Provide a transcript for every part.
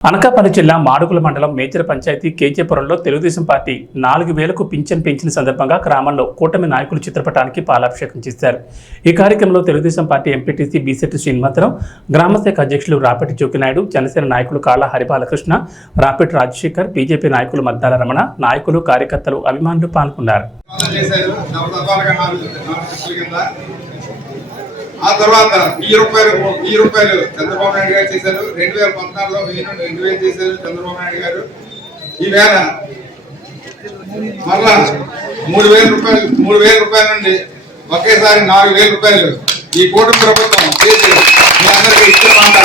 అనకాపల్లి జిల్లా మాడుగుల మండలం మేజర్ పంచాయతీ కేజేపురంలో తెలుగుదేశం పార్టీ నాలుగు వేలకు పింఛన్ పెంచిన సందర్భంగా గ్రామంలో కూటమి నాయకులు చిత్రపటానికి పాలాభిషేకం చేశారు. ఈ కార్యక్రమంలో తెలుగుదేశం పార్టీ ఎంపీటీసీ బీసెట్టి శ్రీనివాసరావు గ్రామశాఖ అధ్యక్షులు రాపటి జోకినాయుడు జనసేన నాయకులు కాళ్ళ హరిబాలకృష్ణ రాపటి రాజశేఖర్ బీజేపీ నాయకులు మద్దాల రమణ నాయకులు కార్యకర్తలు అభిమానులు పాల్గొన్నారు అమలు చేశారు నవతపాలుగా నాలుగు నాలుగు లక్షల కింద ఆ తర్వాత వెయ్యి రూపాయలు వెయ్యి రూపాయలు చంద్రబాబు నాయుడు గారు చేశారు. రెండు వేల పద్నాలుగులో వెయ్యి నుండి రెండు వేలు చేశారు చంద్రబాబు నాయుడు గారు. ఈవేళ మరలా మూడు వేల రూపాయలు మూడు వేల రూపాయల నుండి ఒకేసారి నాలుగు వేల రూపాయలు ఈ కూటమి ప్రభుత్వం చేసి మీ అందరికీ ఇష్టమంట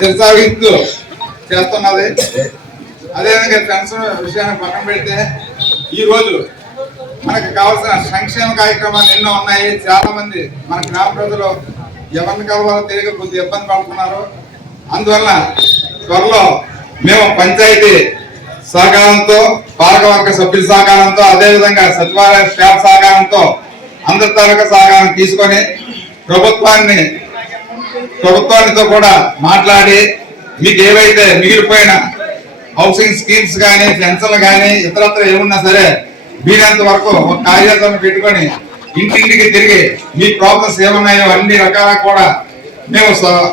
కొనసాగిస్తూ చేస్తున్నది. అదేవిధంగా పెన్షన్ విషయాన్ని పక్కన పెడితే ఈ రోజు మనకు కావాల్సిన సంక్షేమ కార్యక్రమాలు ఎన్నో ఉన్నాయి. చాలా మంది మన గ్రామ ప్రజలు ఎవరిని కలవాలో తెలియక కొద్దిగా ఇబ్బంది పడుతున్నారు. అందువల్ల త్వరలో మేము పంచాయతీ సహకారంతో పాలకవర్గ సభ్యుల సహకారంతో అదేవిధంగా సచివాలయ స్టాఫ్ సహకారంతో అందరి తాలూకా సహకారం తీసుకొని ప్రభుత్వాన్ని ప్రభుత్వానితో కూడా మాట్లాడి మీకు ఏవైతే మిగిలిపోయిన హౌసింగ్ స్కీమ్స్ కానీ పెన్షన్లు కానీ ఇతరత్ర ఏమున్నా సరే వీలైనంత వరకు ఒక కార్యాచరణ పెట్టుకొని ఇంటింటికి తిరిగి మీ ప్రాబ్లమ్స్ ఏమున్నాయో అన్ని రకాల కూడా మేము స-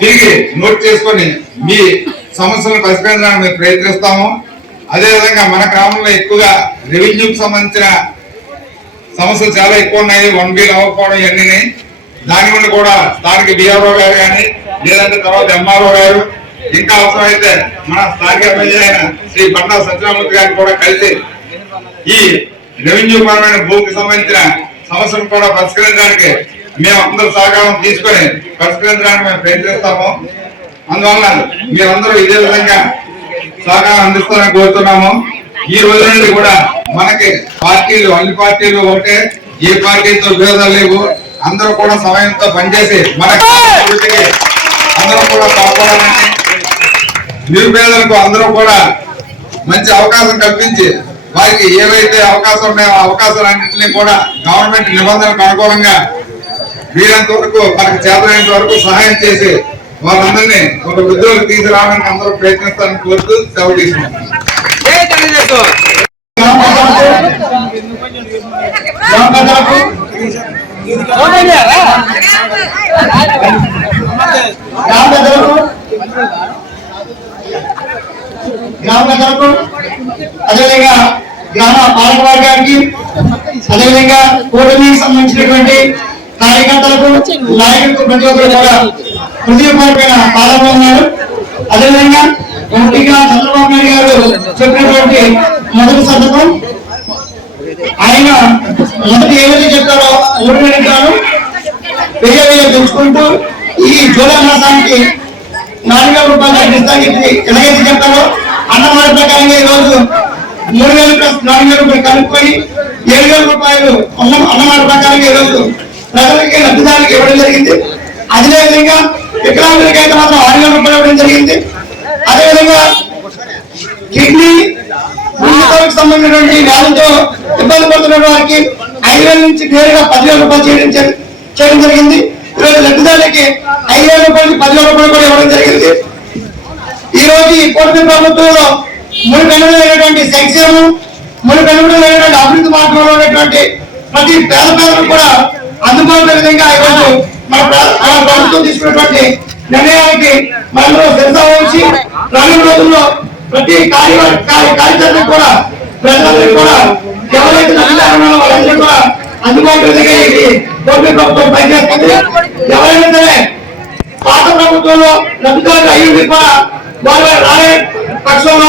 తిరిగి నోట్ చేసుకొని మీ సమస్యలను పరిష్కరించడానికి మేము ప్రయత్నిస్తాము. అదేవిధంగా మన గ్రామంలో ఎక్కువగా రెవెన్యూకి సంబంధించిన సమస్యలు చాలా ఎక్కువ ఉన్నాయి. వన్ బిల్ అవ్వకపోవడం ఇవన్నీ దాని నుండి కూడా స్థానిక డిఆర్ఓ గారు కానీ లేదంటే తర్వాత ఎంఆర్ఓ గారు ఇంకా అవసరమైతే మన స్థానిక ఎమ్మెల్యే అయిన శ్రీ బండా సత్యనామూర్తి గారిని కూడా కలిసి ఈ రెవెన్యూ పరమైన భూమికి సంబంధించిన సమస్యను కూడా పరిష్కరించడానికి మేము అందరూ సహకారం తీసుకొని పరిష్కరించడానికి మేము ప్రయత్నిస్తాము. అందువల్ల మీరందరూ ఇదే విధంగా సహకారం అందిస్తారని కోరుతున్నాము. ఈ రోజు నుండి కూడా మనకి పార్టీలు అన్ని పార్టీలు ఒకటే. ఏ పార్టీతో భేదాలు లేవు. అందరూ కూడా సమయంతో పనిచేసి మన అందరూ కూడా కాపాడాలని నిరుపేదలకు అందరూ కూడా మంచి అవకాశం కల్పించి వారికి ఏవైతే అవకాశం ఉన్నాయో ఆ అవకాశాలన్నింటినీ కూడా గవర్నమెంట్ నిబంధనలకు అనుకూలంగా వీరంత వరకు మనకు చేతనైనంత వరకు సహాయం చేసి వాళ్ళందరినీ ఒక వృద్ధులకు తీసుకురావడానికి అందరూ ప్రయత్నిస్తారని కోరుతూ సెలవు తీసుకుంటాం జై తెలుగుదేశం గ్రామ ప్రజలకు గ్రామ ప్రజలకు అదేవిధంగా గ్రామ పాలక వర్గానికి అదేవిధంగా కూటమికి సంబంధించినటువంటి కార్యకర్తలకు నాయకులకు ప్రతి ఒక్కరు కూడా హృదయపూర్వకమైన ఉన్నారు అదేవిధంగా ఎంపీగా చంద్రబాబు నాయుడు గారు చెప్పినటువంటి మొదటి సందర్భం. ఆయన మొదటి ఏదైతే చెప్తారో మూడు వెయ్యి వెయ్యి పెంచుకుంటూ ఈ జూలై మాసానికి నాలుగు వేల రూపాయలు తగ్గిస్తానికి ఎలాగైతే చెప్తారో అన్నమాట ప్రకారంగా ఈరోజు రోజు మూడు వేల ప్లస్ నాలుగు వేల రూపాయలు కలుపుకొని ఏడు వేల రూపాయలు అన్నం అన్నమాట ప్రకారంగా రోజు ప్రజలకి లబ్ధిదారులకు ఇవ్వడం జరిగింది. అదేవిధంగా వికలాంగులకి అయితే మాత్రం ఆరు వేల రూపాయలు ఇవ్వడం జరిగింది. అదేవిధంగా కిడ్నీ గుండెకు సంబంధించినటువంటి వ్యాధులతో ఇబ్బంది పడుతున్న వారికి ఐదు వేల నుంచి నేరుగా పదివేల రూపాయలు చేయడం చేయడం జరిగింది. ఈరోజు లబ్ధిదారులకి ఐదు వేల రూపాయలు పదివేల రూపాయలు కూడా ఇవ్వడం జరిగింది. ఈ రోజు ఈ కూటమి ప్రభుత్వంలో మూడు లేనటువంటి సంక్షేమం మూడు లేనటువంటి అభివృద్ధి మార్గంలో ఉన్నటువంటి ప్రతి పేద పేదలకు కూడా అందుబాటులో విధంగా ఈరోజు మన ప్రభుత్వం తీసుకున్నటువంటి నిర్ణయానికి మనందరూ శ్రద్ధ వహించి రానున్న రోజుల్లో ప్రతి కార్య కార్యచరణ కూడా ప్రజలందరికీ కూడా ఎవరైతే లబ్ధిదారులు వాళ్ళందరూ కూడా అందుబాటులో విధంగా ఈ కూటమి ప్రభుత్వం పనిచేస్తుంది. ఎవరైనా సరే పాత ప్రభుత్వంలో లబ్ధిదారులు అయ్యింది కూడా వారు వారు రాలే పక్షంలో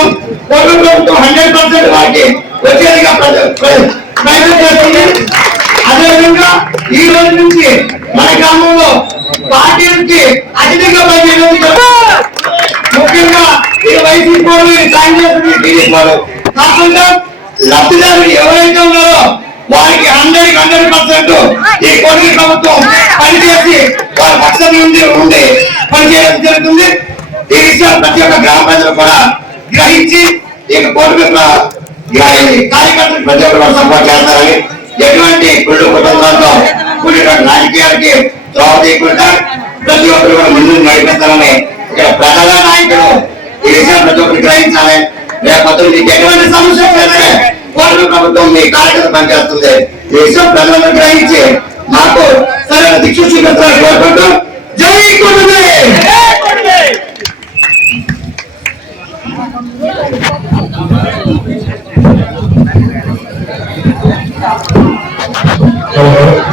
కోట్ల ప్రభుత్వం హండ్రెడ్ పర్సెంట్ వారికి వచ్చేదిగా ప్రయత్నం చేస్తుంది. అదేవిధంగా ఈ రోజు నుంచి మన గ్రామంలో పార్టీలకి అతిథిగా పనిచేయడం ముఖ్యంగా ఈ వైసీపీ వాళ్ళు సాయం చేస్తుంది టీడీపీ వాళ్ళు కాకుండా లబ్ధిదారులు ఎవరైతే ఉన్నారో వారికి హండ్రెడ్ హండ్రెడ్ పర్సెంట్ ఈ కోటి ప్రభుత్వం పనిచేసి వారి పక్షం నుండి ఉండి పనిచేయడం జరుగుతుంది. ఈ విషయాలు ప్రతి ఒక్క గ్రామ ప్రజలు కూడా గ్రహించి ఈ కోటి కార్యకర్తలు ప్రతి ఒక్కరు సపోర్ట్ చేస్తారని ఎటువంటి కుళ్ళు కుటుంబాలతో కూడినటువంటి రాజకీయాలకి త్రోవ తీయకుండా ప్రతి ఒక్కరు కూడా ముందుకు నడిపిస్తారని ఇక్కడ ప్రజల నాయకులు ఈ విషయం ప్రతి ఒక్కరు గ్రహించాలి. రేపొద్దు మీకు ఎటువంటి సమస్య ఉంటే ప్రభుత్వం మీ కార్యకర్త పనిచేస్తుంది. ఈ విషయం ప్రజలను గ్రహించి మాకు సరైన దిక్కు చూపిస్తారని కోరుకుంటూ జై కుటుంబే Hello.